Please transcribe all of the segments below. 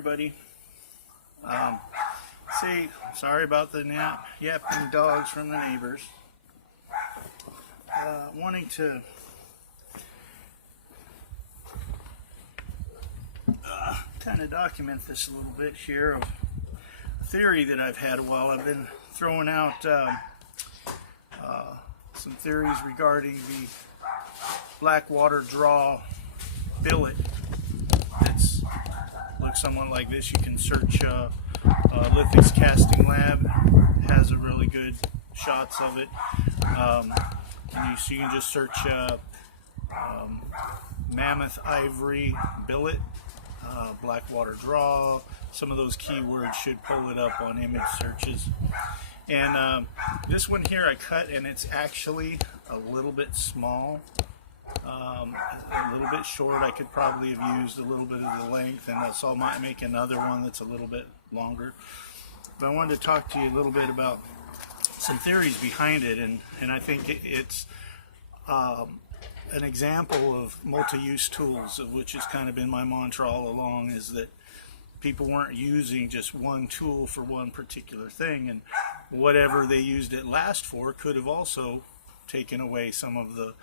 everybody. Sorry about the yapping dogs from the neighbors. Wanting to kind of document this a little bit here of a theory that I've had a while. I've been throwing out some theories regarding the Blackwater draw billet. It's looks somewhat like this. You can search Lithics Casting Lab, has a really good shots of it. So you can just search Mammoth Ivory Billet, Blackwater draw. Some of those keywords should pull it up on image searches. And this one here I cut, and it's actually a little bit small, a little bit short. I could probably have used a little bit of the length, and so I might make another one that's a little bit longer. But I wanted to talk to you a little bit about some theories behind it, and I think it's an example of multi-use tools, which has kind of been my mantra all along, is that people weren't using just one tool for one particular thing, and whatever they used it last for could have also taken away some of the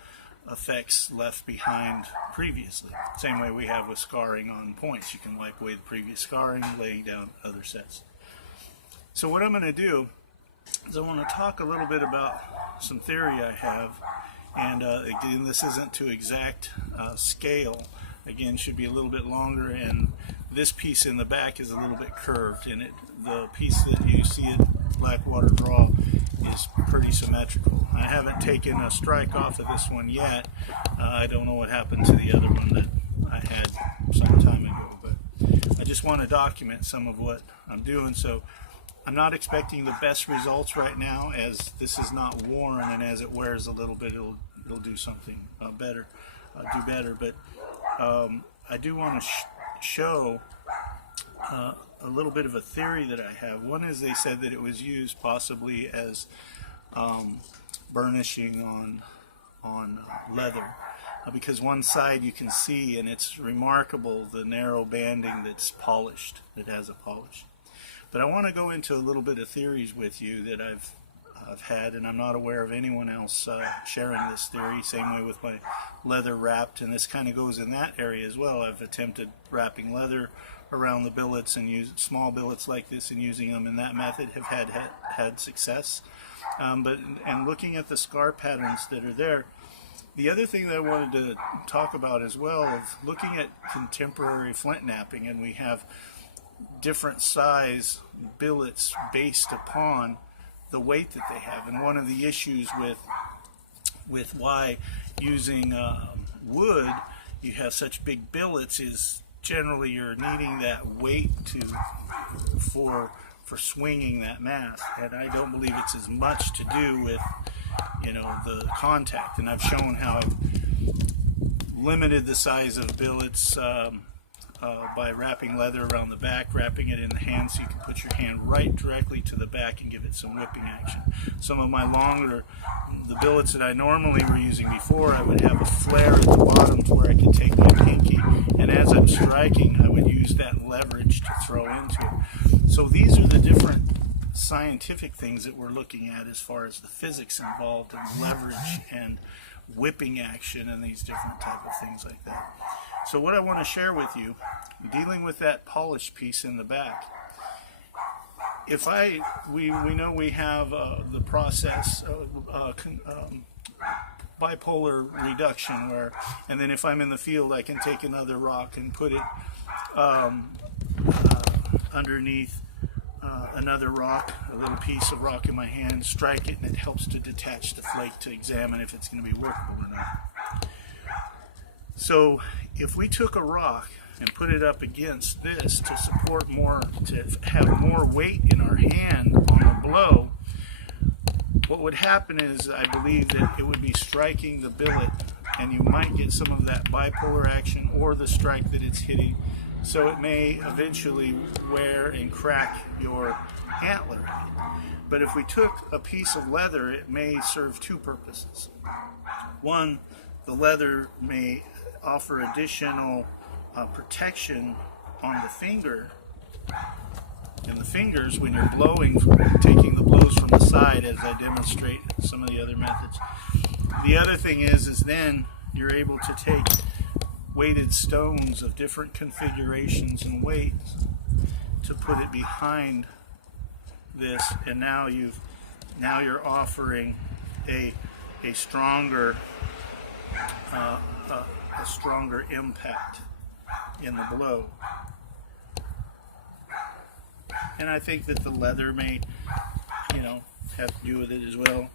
effects left behind previously. Same way we have with scarring on points. You can wipe away the previous scarring, laying down other sets. So what I'm going to do is I want to talk a little bit about some theory I have, and again, this isn't to exact scale. Again, should be a little bit longer, and this piece in the back is a little bit curved, and the piece that you see at Blackwater draw is pretty symmetrical. I haven't taken a strike off of this one yet. I don't know what happened to the other one that I had some time ago, but I just want to document some of what I'm doing. So I'm not expecting the best results right now, as this is not worn, and as it wears a little bit, it'll do something better, do better. But I do want to show a little bit of a theory that I have. One is, they said that it was used possibly as burnishing on leather, because one side you can see, and it's remarkable, the narrow banding that's polished, that has a polish. But I want to go into a little bit of theories with you that I've had, and I'm not aware of anyone else sharing this theory. Same way with my leather wrapped, and this kind of goes in that area as well. I've attempted wrapping leather around the billets and use small billets like this, and using them in that method, have had success. And looking at the scar patterns that are there, the other thing that I wanted to talk about as well, of looking at contemporary flint knapping, and we have different size billets based upon the weight that they have. And one of the issues with why using wood you have such big billets is generally you're needing that weight for swinging that mast, and I don't believe it's as much to do with, you know, the contact. And I've shown how I've limited the size of billets by wrapping leather around the back, wrapping it in the hand, so you can put your hand right directly to the back and give it some whipping action. Some of my longer, the billets that I normally were using before, I would have a flare at the bottom to where I could take my pinky, and as I'm striking, I would use that leverage to throw into it. So these are the different scientific things that we're looking at as far as the physics involved in leverage and whipping action and these different type of things like that. So what I want to share with you, dealing with that polished piece in the back, if we know we have the process bipolar reduction, where, and then if I'm in the field, I can take another rock and put it underneath another rock, a little piece of rock in my hand, strike it, and it helps to detach the flake to examine if it's going to be workable or not. So if we took a rock and put it up against this to support more, to have more weight in our hand on the blow, what would happen is, I believe that it would be striking the billet, and you might get some of that bipolar action or the strike that it's hitting. So it may eventually wear and crack your antler. But if we took a piece of leather, it may serve two purposes. One, the leather may offer additional protection on the finger And the fingers, when you're blowing, taking the blows from the side, as I demonstrate some of the other methods. The other thing is then you're able to take weighted stones of different configurations and weights to put it behind this, and now you're offering a stronger a stronger impact in the blow. And I think that the leather may, have to do with it as well.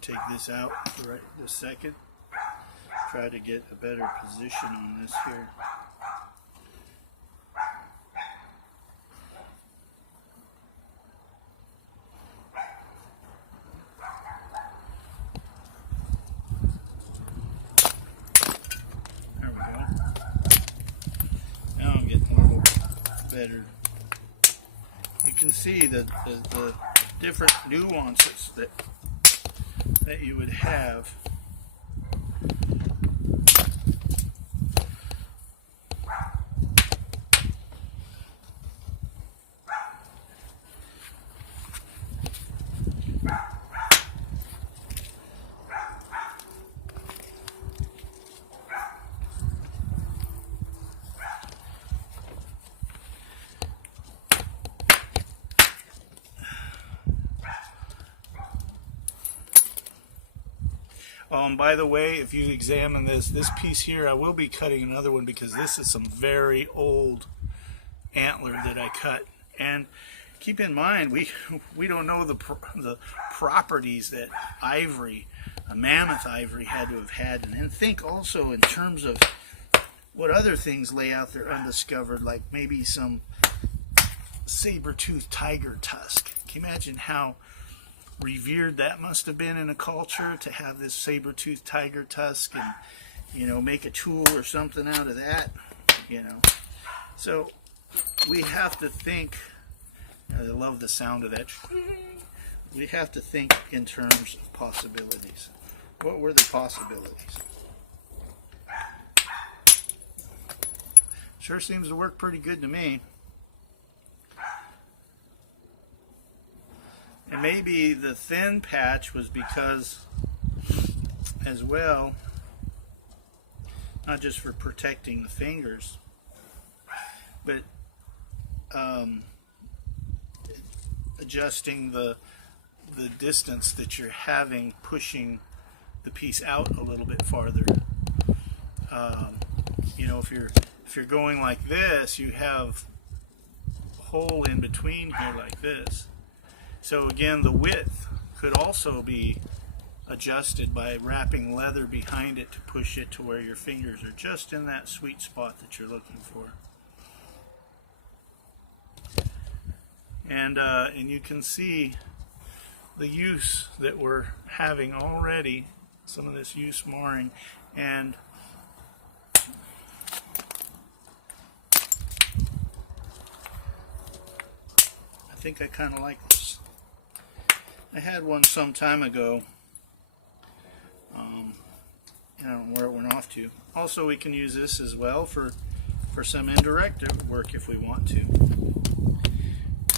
Take this out right this second. Try to get a better position on this here. There we go. Now I'm getting a little better. You can see the different nuances that you would have. By the way, if you examine this piece here, I will be cutting another one because this is some very old antler that I cut. And keep in mind, we don't know the properties that ivory, a mammoth ivory, had to have had. And then think also in terms of what other things lay out there undiscovered, like maybe some saber-toothed tiger tusk. Can you imagine how revered that must have been in a culture to have this saber-toothed tiger tusk and make a tool or something out of that, so we have to think. I love the sound of that. We have to think in terms of possibilities. What were the possibilities? Sure seems to work pretty good to me. And maybe the thin patch was because, as well, not just for protecting the fingers, but adjusting the distance that you're having, pushing the piece out a little bit farther. If you're going like this, you have a hole in between here like this. So again, the width could also be adjusted by wrapping leather behind it to push it to where your fingers are just in that sweet spot that you're looking for. And you can see the use that we're having already, some of this use marring, and I think I kind of like this. I had one some time ago. I don't know where it went off to. Also, we can use this as well for some indirect work if we want to.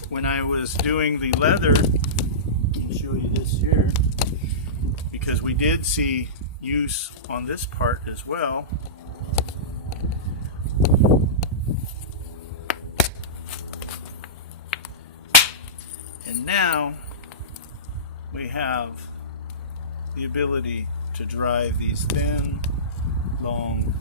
When I was doing the leather, I'll show you this here, because we did see use on this part as well. And now we have the ability to drive these thin, long